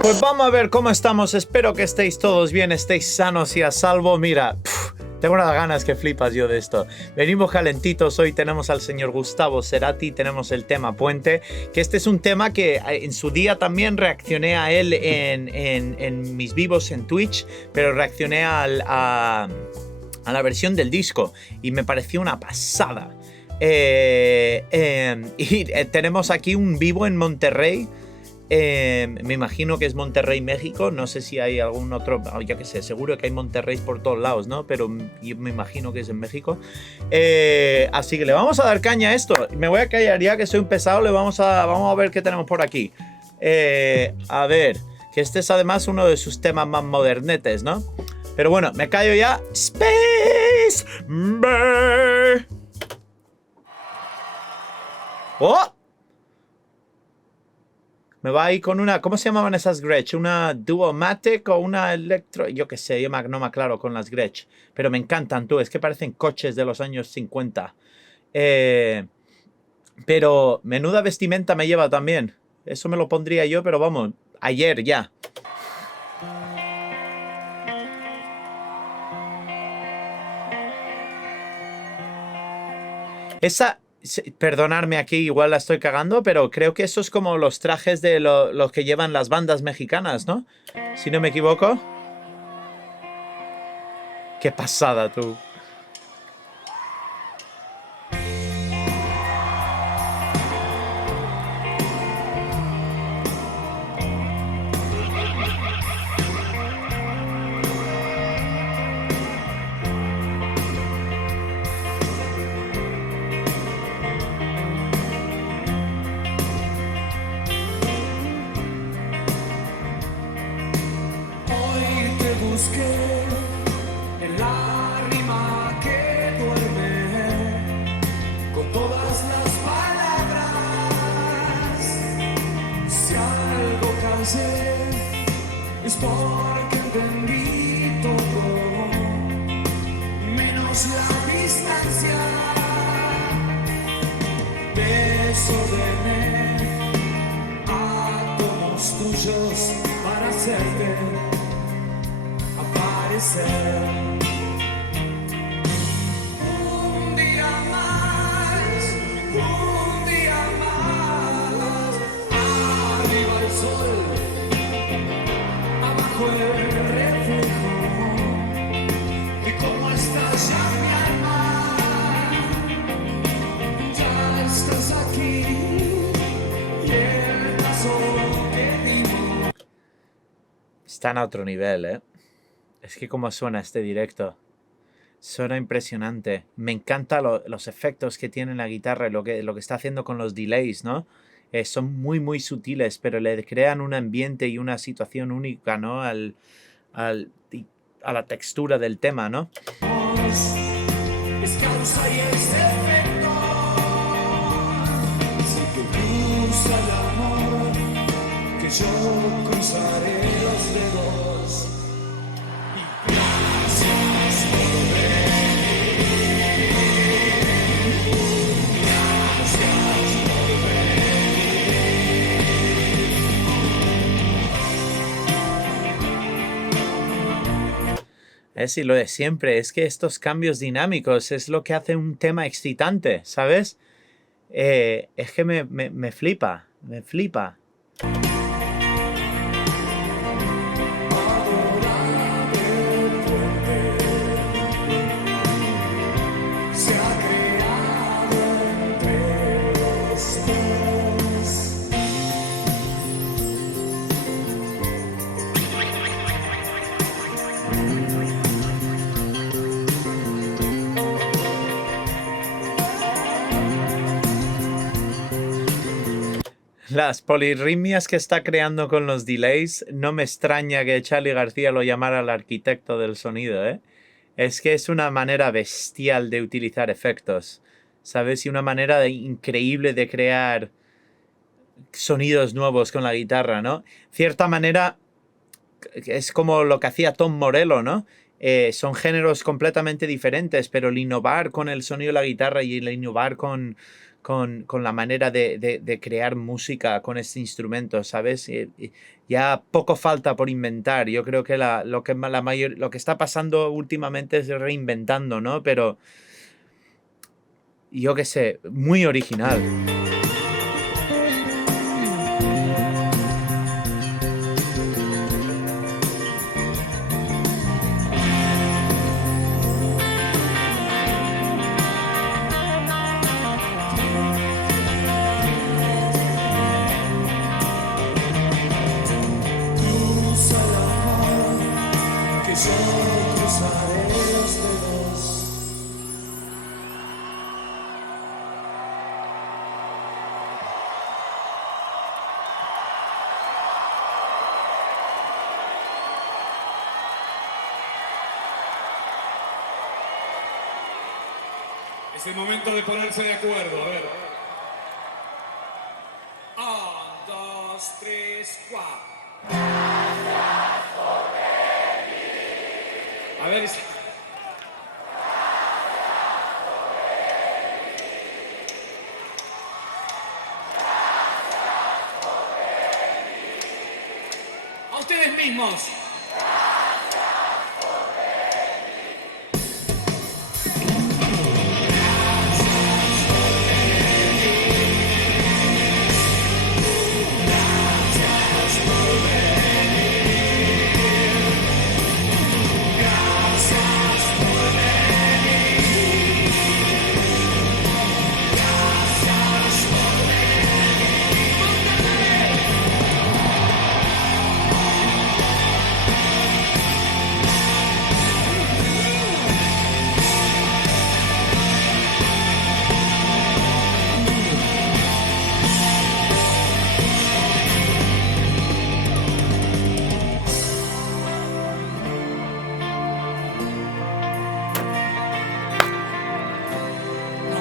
Pues vamos a ver cómo estamos. Espero que estéis todos bien, estéis sanos y a salvo. Mira, tengo unas ganas que flipas yo de esto. Venimos calentitos. Hoy tenemos al señor Gustavo Cerati, tenemos el tema Puente, que este es un tema que en su día también reaccioné a él en mis vivos en Twitch, pero reaccioné a la versión del disco y me pareció una pasada. Tenemos aquí un vivo en Monterrey. Me imagino que es Monterrey, México. No sé si hay algún otro, yo qué sé, seguro que hay Monterrey por todos lados, ¿no? Pero yo me imagino que es en México. Así que le vamos a dar caña a esto. Me voy a callar ya que soy un pesado. Vamos a ver qué tenemos por aquí. A ver, que este es además uno de sus temas más modernetes, ¿no? Pero bueno, me callo ya. Space Bear. ¡Oh! Me va ahí con una... ¿Cómo se llamaban esas Gretsch? ¿Una Duomatic o una Electro? Yo qué sé, yo no me aclaro con las Gretsch. Pero me encantan, tú. Es que parecen coches de los años 50. Pero menuda vestimenta me lleva también. Eso me lo pondría yo, pero vamos, ayer ya. Esa... Perdonadme aquí, igual la estoy cagando, pero creo que eso es como los trajes de los que llevan las bandas mexicanas, ¿no? Si no me equivoco. Qué pasada, tú. Es porque entendí todo, menos la distancia. Desordené átomos tuyos para hacerte aparecer. Un día más, arriba el sol. El reflejo de cómo estás ya mi alma. Ya estás aquí y el paso que dimos. Están a otro nivel, ¿eh? Es que cómo suena este directo. Suena impresionante. Me encantan los efectos que tiene la guitarra y lo que está haciendo con los delays, ¿no? Son muy, muy sutiles, pero le crean un ambiente y una situación única, ¿no? A la textura del tema, ¿no? Es causa y es efecto. Si tú cruzas el amor, que yo cruzaré los dedos. Y gracias por venir. Es y lo de siempre, es que estos cambios dinámicos es lo que hace un tema excitante, ¿sabes? Es que me flipa, me flipa. Las polirritmias que está creando con los delays, no me extraña que Charly García lo llamara el arquitecto del sonido, ¿eh? Es que es una manera bestial de utilizar efectos, ¿sabes? Y una manera increíble de crear sonidos nuevos con la guitarra, ¿no? Cierta manera es como lo que hacía Tom Morello, ¿no? Son géneros completamente diferentes, pero el innovar con el sonido de la guitarra y el innovar con con la manera de crear música con este instrumento, ¿sabes? Ya poco falta por inventar. Yo creo que lo que está pasando últimamente es reinventando, ¿no? Pero yo qué sé, muy original. Cruza el amor, que yo cruzaré los dedos. Es el momento de ponerse de acuerdo, a ver. 1, 2, 3, 4. A ver, a ustedes mismos.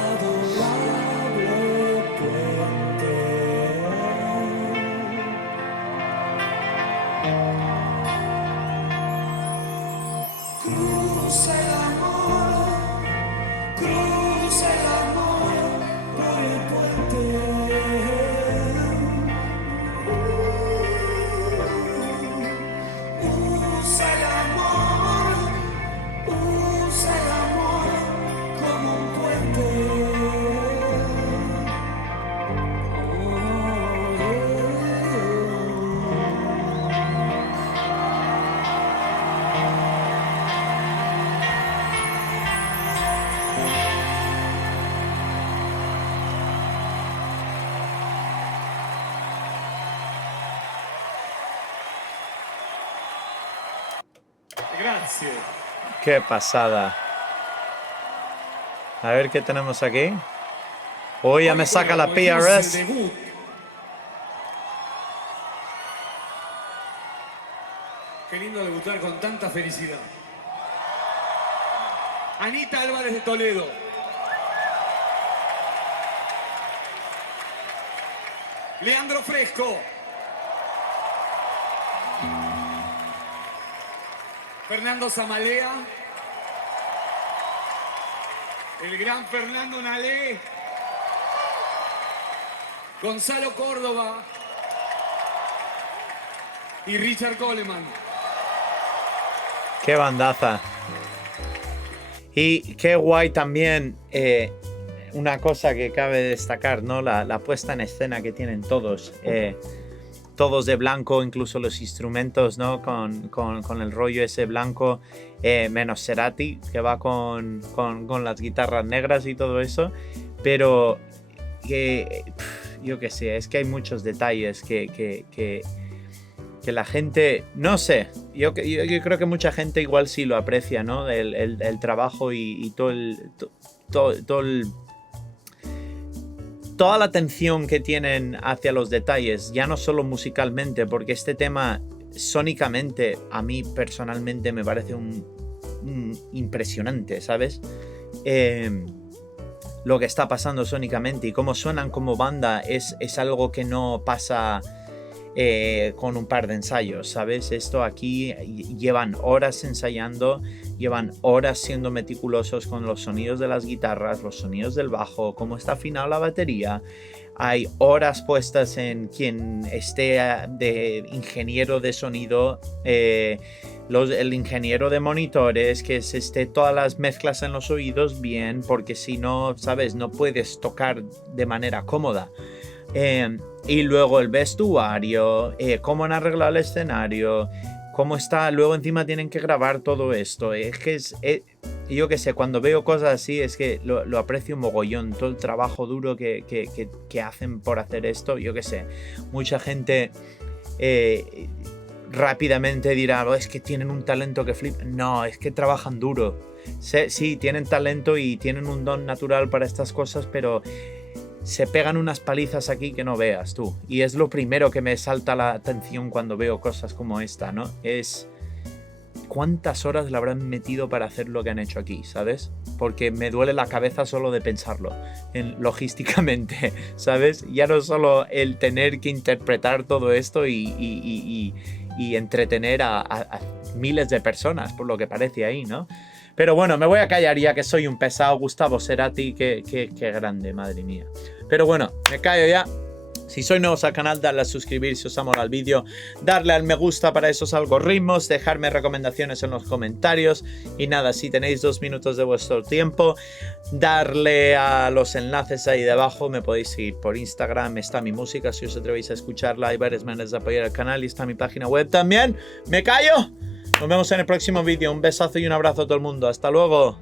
Adorable puente. Cruza el amor, cruza el amor por el puente. Usa el amor como un puente. Gracias. Qué pasada. A ver qué tenemos aquí. Hoy ya me saca la PRS. Debut. Qué lindo debutar con tanta felicidad. Anita Álvarez de Toledo. Leandro Fresco. Fernando Zamalea. El gran Fernando Nalé. Gonzalo Córdoba. Y Richard Coleman. Qué bandaza. Y qué guay también, una cosa que cabe destacar, ¿no? La puesta en escena que tienen todos. Todos de blanco, incluso los instrumentos, ¿no? Con el rollo ese blanco, menos Cerati, que va con las guitarras negras y todo eso. Pero yo qué sé, es que hay muchos detalles que la gente, no sé, yo creo que mucha gente igual sí lo aprecia, ¿no? El trabajo y toda la atención que tienen hacia los detalles, ya no solo musicalmente, porque este tema sónicamente a mí personalmente me parece impresionante, ¿sabes? Lo que está pasando sónicamente y cómo suenan como banda es algo que no pasa con un par de ensayos, ¿sabes? Esto aquí llevan horas ensayando, llevan horas siendo meticulosos con los sonidos de las guitarras, los sonidos del bajo, cómo está afinada la batería. Hay horas puestas en quien esté de ingeniero de sonido, el ingeniero de monitores, que se esté todas las mezclas en los oídos bien, porque si no, sabes, no puedes tocar de manera cómoda. Y luego el vestuario, cómo han arreglado el escenario, cómo está, luego encima tienen que grabar todo esto. Es que yo qué sé, cuando veo cosas así es que lo aprecio un mogollón, todo el trabajo duro que hacen por hacer esto. Yo qué sé, mucha gente rápidamente dirá, oh, es que tienen un talento que flipa. No, es que trabajan duro. Sí, tienen talento y tienen un don natural para estas cosas, pero se pegan unas palizas aquí que no veas tú. Y es lo primero que me salta la atención cuando veo cosas como esta, ¿no? Es cuántas horas le habrán metido para hacer lo que han hecho aquí, ¿sabes? Porque me duele la cabeza solo de pensarlo, logísticamente, ¿sabes? Ya no solo el tener que interpretar todo esto y entretener a miles de personas, por lo que parece ahí, ¿no? Pero bueno, me voy a callar ya que soy un pesado. Gustavo Cerati, qué grande, madre mía. Pero bueno, me callo ya. Si sois nuevos al canal, darle a suscribir si os ha molado el vídeo, darle al me gusta para esos algoritmos, dejarme recomendaciones en los comentarios y nada, si tenéis 2 minutos de vuestro tiempo, darle a los enlaces ahí debajo. Me podéis seguir por Instagram, está mi música si os atrevéis a escucharla, hay varias maneras de apoyar el canal y está mi página web también. ¡Me callo! Nos vemos en el próximo vídeo, un besazo y un abrazo a todo el mundo, hasta luego.